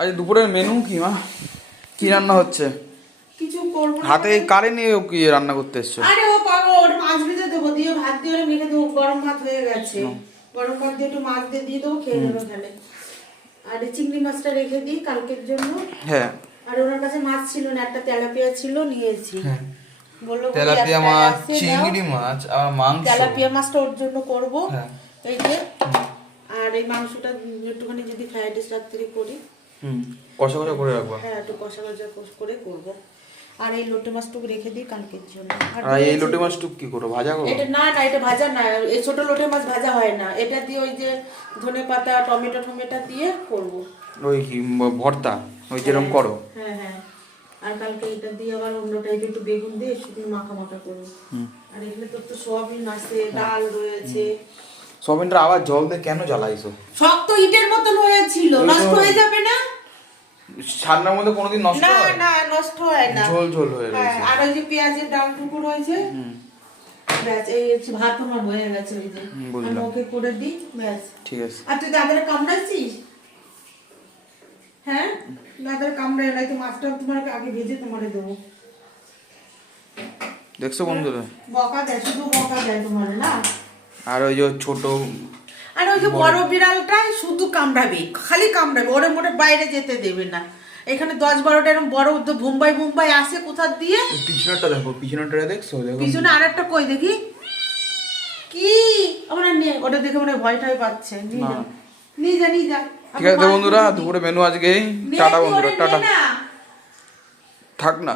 আজ দুপুরের মেনু কি মা? কি রান্না হচ্ছে? কিছু করবো না। হাতে কারে নিয়ে কি রান্না করতে এসছো? আরে ও পাগল, ওর মাছ ভেজে দেবো, দিয়ে ভাত দিয়ে ওরে মেখে দেবো, গরম ভাত হয়ে গেছে। গরম ভাত দিয়ে একটু মাছ দিয়ে দেবো, খেয়ে নেবে তাহলে। আর এই চিংড়ি মাছটা রেখে দিই কালকের জন্য। হ্যাঁ। আর ওনার কাছে মাছ ছিল না, একটা তেলাপিয়া ছিল, নিয়েছি। বললো তেলাপিয়া মাছ, চিংড়ি মাছ আর মাংস। তেলাপিয়া মাছটা ওর জন্য করবো। হ্যাঁ। এই যে, আর এই মাংসটা একটুখানি যদি ফ্রাইড রাইস রাত্রি করি। কষা কষা করে রাখবো। হ্যাঁ, একটু কষা কষা করে করবো। আর এই লোটে মাছটুকু রেখে দিই কালকের জন্য। আর এই লোটে মাছটুকু কি করো, ভাজা করো? এটা না, এটা ভাজা না, এই ছোট লোটে মাছ ভাজা হয় না, এটা দিয়ে ওই যে ধনেপাতা টমেটো দিয়ে করবো। ওই কি ভর্তা, ওই যেরকম করো? হ্যাঁ হ্যাঁ। আর কালকে এটা দিয়ে আবার অন্য টাইপের একটু বেগুন দিয়ে শুকনো মাখা করবো। আর এখানে তো সোয়াবিন আছে, ডাল রয়েছে। সোয়াবিনটা আবার জল দিয়ে কেন জ্বালাইছো? শক্ত ইটের মতন হয়েছিল, নষ্ট হয়ে যাবে না? ছানার মধ্যে কোনোদিন নষ্ট হয় না? না, নষ্ট হয় না, ঝোল ঝোল হয়ে রয়েছে। আর ওই যে পেঁয়াজের ডালটুকু রয়েছে, ব্যাস এই হচ্ছে ভাত আমার হয়ে গেছে। ওই যে আমি ওকে করে দিই, ব্যাস ঠিক আছে। আর তুই দাদারে কামড়াইছিস? হ্যাঁ, দাদারে কামড়াই নাই তো, মাছটা তোমার আগে ভেজে তোমারে দেবো। দেখছো বন্ধুরা, বকা দেয়, শুধু বকা দেয় তোমার না। আর ওই যে ছোট, আর ওই যে বড় বিড়ালটাই শুধু কামড়াবে, খালি কামড়াবে, ওরে মোটে বাইরে যেতে দেবে না। এখানে 10-12টা এরকম বড় বোম্বাই আসে কোথা দিয়ে। পিছনেরটা দেখো, পিছনেরটা দেখছো? দেখো পিছনে আরেকটা কই দেখি, কি আমরা নে, ওটা দেখে মনে ভয় ঠয় পাচ্ছে। নিয়ে যা। ঠিক আছে বন্ধুরা, দুপুরে মেনু আজকে টাটা বন্ধুরা, টাটা। থাক না।